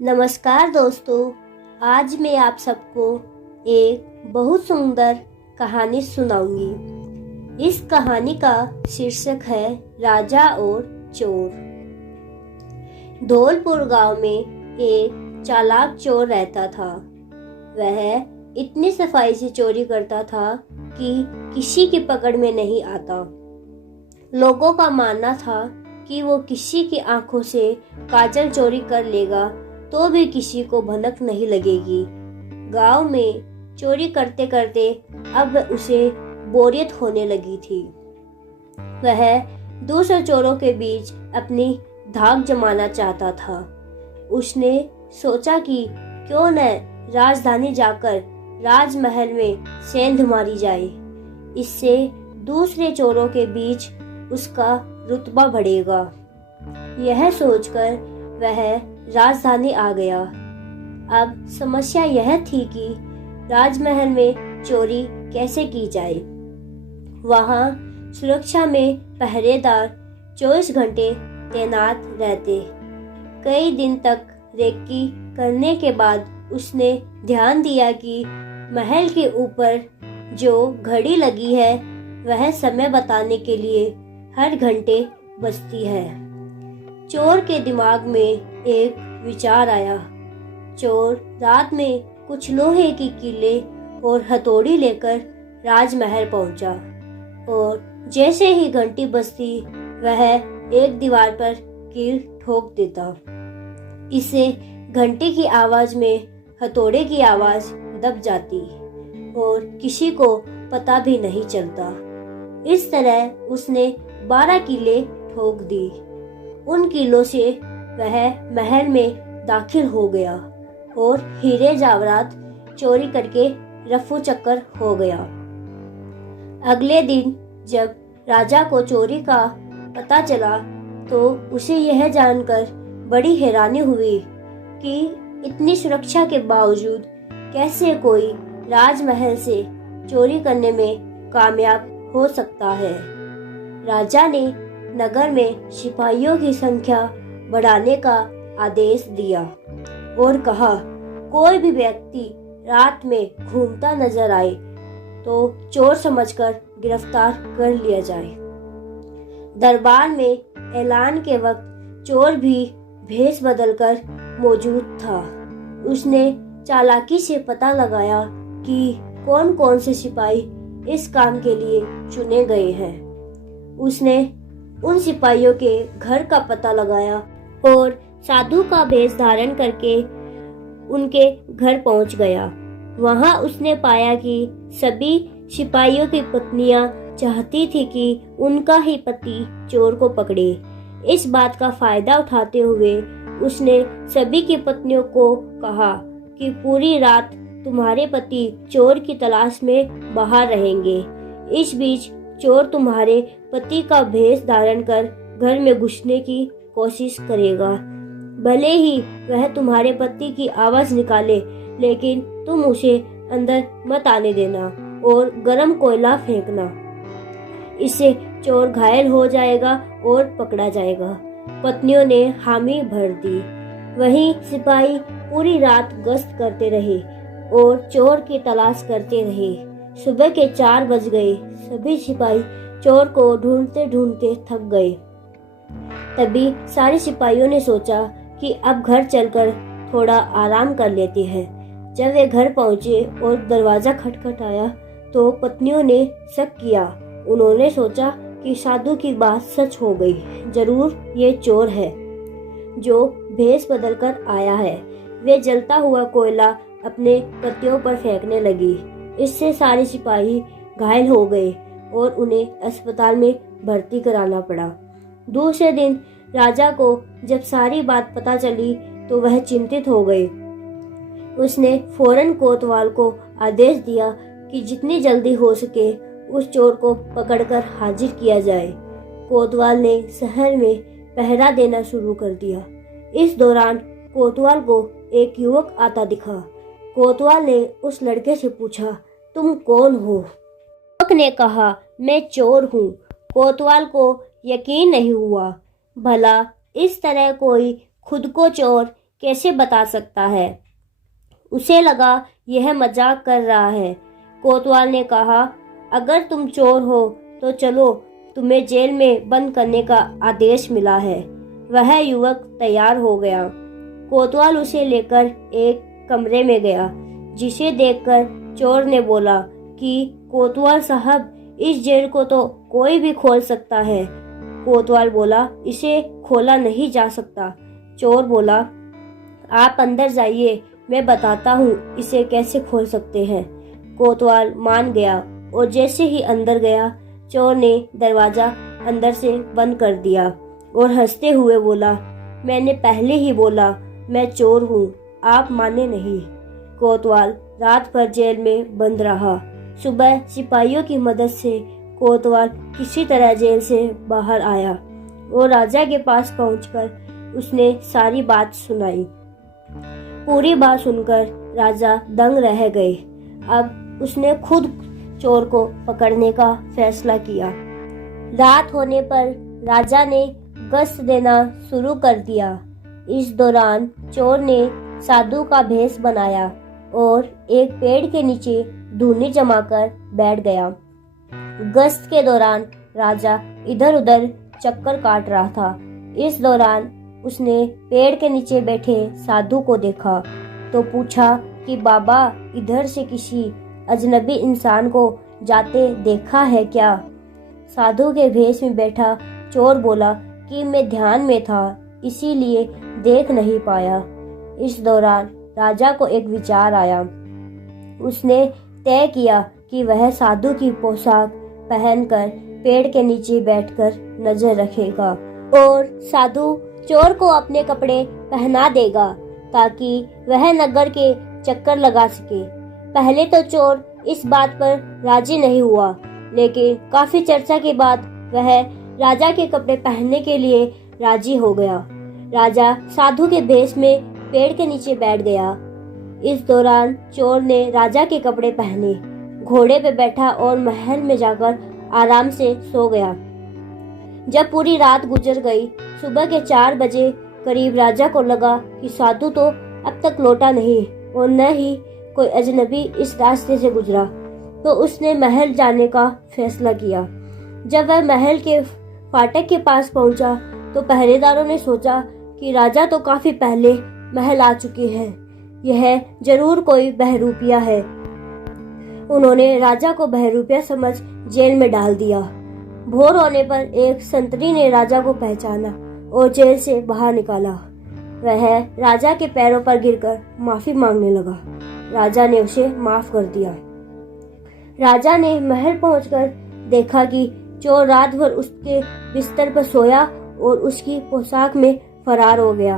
नमस्कार दोस्तों, आज मैं आप सबको एक बहुत सुंदर कहानी सुनाऊंगी। इस कहानी का शीर्षक है राजा और चोर। धौलपुर गांव में एक चालाक चोर रहता था। वह इतनी सफाई से चोरी करता था कि किसी की पकड़ में नहीं आता। लोगों का मानना था कि वो किसी की आंखों से काजल चोरी कर लेगा तो भी किसी को भनक नहीं लगेगी। गांव में चोरी करते करते अब उसे बोरियत होने लगी थी। वह दूसरे चोरों के बीच अपनी धाक जमाना चाहता था। उसने सोचा कि क्यों न राजधानी जाकर राजमहल में सेंध मारी जाए। इससे दूसरे चोरों के बीच उसका रुतबा बढ़ेगा। यह सोचकर वह राजधानी आ गया। अब समस्या यह थी कि राजमहल में चोरी कैसे की जाए। वहां सुरक्षा में पहरेदार 24 घंटे तैनात रहते। कई दिन तक रेकी करने के बाद उसने ध्यान दिया कि महल के ऊपर जो घड़ी लगी है वह समय बताने के लिए हर घंटे बजती है। चोर के दिमाग में एक विचार आया। चोर रात में कुछ लोहे की कीले और हथौड़ी लेकर राजमहल पहुंचा और जैसे ही घंटी बजती वह एक दीवार पर कील ठोक देता। इससे घंटी की आवाज में हथौड़े की आवाज दब जाती और किसी को पता भी नहीं चलता। इस तरह उसने 12 कीले ठोक दी। उन कीलों से वह महल में दाखिल हो गया और हीरे जवाहरात चोरी करके रफू चक्कर हो गया। अगले दिन जब राजा को चोरी का पता चला तो उसे यह जानकर बड़ी हैरानी हुई कि इतनी सुरक्षा के बावजूद कैसे कोई राजमहल से चोरी करने में कामयाब हो सकता है। राजा ने नगर में सिपाहियों की संख्या बढ़ाने का आदेश दिया और कहा, कोई भी व्यक्ति रात में घूमता नजर आए तो चोर समझकर गिरफ्तार कर लिया जाए। दरबार में ऐलान के वक्त चोर भी भेष बदलकर मौजूद था। उसने चालाकी से पता लगाया कि कौन कौन से सिपाही इस काम के लिए चुने गए हैं। उसने उन सिपाहियों के घर का पता लगाया और साधु का भेष धारण करके उनके घर पहुंच गया। वहां उसने पाया कि सभी सिपाहियों की पत्नियां चाहती थी कि उनका ही पति चोर को पकड़े। इस बात का फायदा उठाते हुए उसने सभी की पत्नियों को कहा कि पूरी रात तुम्हारे पति चोर की तलाश में बाहर रहेंगे। इस बीच चोर तुम्हारे पति का भेष धारण कर घर में घुसने की कोशिश करेगा। भले ही वह तुम्हारे पति की आवाज निकाले, लेकिन तुम उसे अंदर मत आने देना और गरम कोयला फेंकना। इससे चोर घायल हो जाएगा और पकड़ा जाएगा। पत्नियों ने हामी भर दी। वहीं सिपाही पूरी रात गश्त करते रहे और चोर की तलाश करते रहे। सुबह के 4 बज गए। सभी सिपाही चोर को ढूंढते ढूंढते थक गए। तभी सारे सिपाहियों ने सोचा कि अब घर चलकर थोड़ा आराम कर लेते हैं। जब वे घर पहुंचे और दरवाजा खटखटाया तो पत्नियों ने शक किया। उन्होंने सोचा कि साधु की बात सच हो गई। जरूर ये चोर है जो भेष बदलकर आया है। वे जलता हुआ कोयला अपने पतियों पर फेंकने लगी। इससे सारे सिपाही घायल हो गए और उन्हें अस्पताल में भर्ती कराना पड़ा। दूसरे दिन राजा को जब सारी बात पता चली तो वह चिंतित हो गए। उसने फौरन कोतवाल को आदेश दिया कि जितनी जल्दी हो सके उस चोर को पकड़कर हाजिर किया जाए। कोतवाल ने शहर में पहरा देना शुरू कर दिया। इस दौरान कोतवाल को एक युवक आता दिखा। कोतवाल ने उस लड़के से पूछा, तुम कौन हो? युवक ने कहा, मैं चोर हूँ। कोतवाल को यकीन नहीं हुआ। भला इस तरह कोई खुद को चोर कैसे बता सकता है। उसे लगा यह मजाक कर रहा है। कोतवाल ने कहा, अगर तुम चोर हो तो चलो, तुम्हें जेल में बंद करने का आदेश मिला है। वह युवक तैयार हो गया। कोतवाल उसे लेकर एक कमरे में गया, जिसे देखकर चोर ने बोला कि कोतवाल साहब, इस जेल को तो कोई भी खोल सकता है। कोतवाल बोला, इसे खोला नहीं जा सकता। चोर बोला, आप अंदर जाइए, मैं बताता हूँ इसे कैसे खोल सकते हैं। कोतवाल मान गया और जैसे ही अंदर गया, चोर ने दरवाजा अंदर से बंद कर दिया और हंसते हुए बोला, मैंने पहले ही बोला मैं चोर हूँ, आप माने नहीं। कोतवाल रात भर जेल में बंद रहा। सुबह सिपाहियों की मदद से कोतवाल किसी तरह जेल से बाहर आया और राजा के पास पहुंचकर उसने सारी बात सुनाई। पूरी बात सुनकर राजा दंग रह गए। अब उसने खुद चोर को पकड़ने का फैसला किया। रात होने पर राजा ने गश्त देना शुरू कर दिया। इस दौरान चोर ने साधु का भेष बनाया और एक पेड़ के नीचे धूनी जमाकर बैठ गया। गश्त के दौरान राजा इधर उधर चक्कर काट रहा था। इस दौरान उसने पेड़ के नीचे बैठे साधु को देखा तो पूछा कि बाबा, इधर से किसी अजनबी इंसान को जाते देखा है क्या? साधु के भेष में बैठा चोर बोला कि मैं ध्यान में था, इसीलिए देख नहीं पाया। इस दौरान राजा को एक विचार आया। उसने तय किया कि वह साधु की पोशाक पहनकर पेड़ के नीचे बैठकर नजर रखेगा और साधु चोर को अपने कपड़े पहना देगा ताकि वह नगर के चक्कर लगा सके। पहले तो चोर इस बात पर राजी नहीं हुआ, लेकिन काफी चर्चा के बाद वह राजा के कपड़े पहनने के लिए राजी हो गया। राजा साधु के भेष में पेड़ के नीचे बैठ गया। इस दौरान चोर ने राजा के कपड़े पहने, घोड़े पे बैठा और महल में जाकर आराम से सो गया। जब पूरी रात गुजर गई, सुबह के 4 बजे करीब राजा को लगा कि साधु तो अब तक लौटा नहीं और न ही कोई अजनबी इस रास्ते से गुजरा, तो उसने महल जाने का फैसला किया। जब वह महल के फाटक के पास पहुंचा तो पहरेदारों ने सोचा कि राजा तो काफी पहले महल आ चुके हैं, यह जरूर कोई बहरूपिया है। उन्होंने राजा को बहरूपिया समझ जेल में डाल दिया। भोर होने पर एक संतरी ने राजा को पहचाना और जेल से बाहर निकाला। वह राजा के पैरों पर गिरकर माफी मांगने लगा। राजा ने उसे माफ कर दिया। राजा ने महल पहुंचकर देखा कि चोर रात भर उसके बिस्तर पर सोया और उसकी पोशाक में फरार हो गया।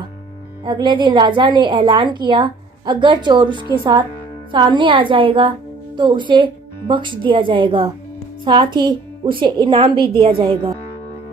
अगले दिन राजा ने ऐलान किया, अगर चोर उसके साथ सामने आ जाएगा तो उसे बख्श दिया जाएगा, साथ ही उसे इनाम भी दिया जाएगा।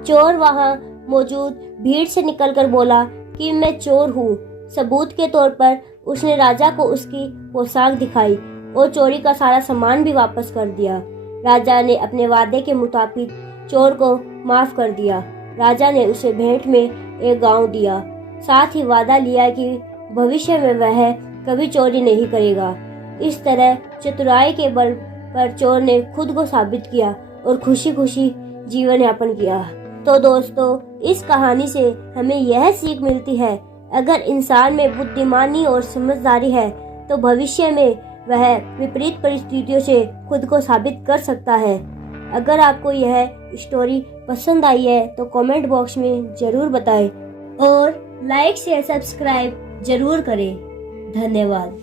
चोर वहां मौजूद भीड़ से निकलकर बोला कि मैं चोर हूँ। सबूत के तौर पर उसने राजा को उसकी पोशाक दिखाई और चोरी का सारा सामान भी वापस कर दिया। राजा ने अपने वादे के मुताबिक चोर को माफ कर दिया। राजा ने उसे भेंट में एक गांव दिया, साथ ही वादा लिया कि भविष्य में वह कभी चोरी नहीं करेगा। इस तरह चतुराई के बल पर चोर ने खुद को साबित किया और खुशी खुशी जीवन यापन किया। तो दोस्तों, इस कहानी से हमें यह सीख मिलती है, अगर इंसान में बुद्धिमानी और समझदारी है तो भविष्य में वह विपरीत परिस्थितियों से खुद को साबित कर सकता है। अगर आपको यह स्टोरी पसंद आई है तो कमेंट बॉक्स में जरूर बताएं और लाइक शेयर सब्सक्राइब जरूर करें। धन्यवाद।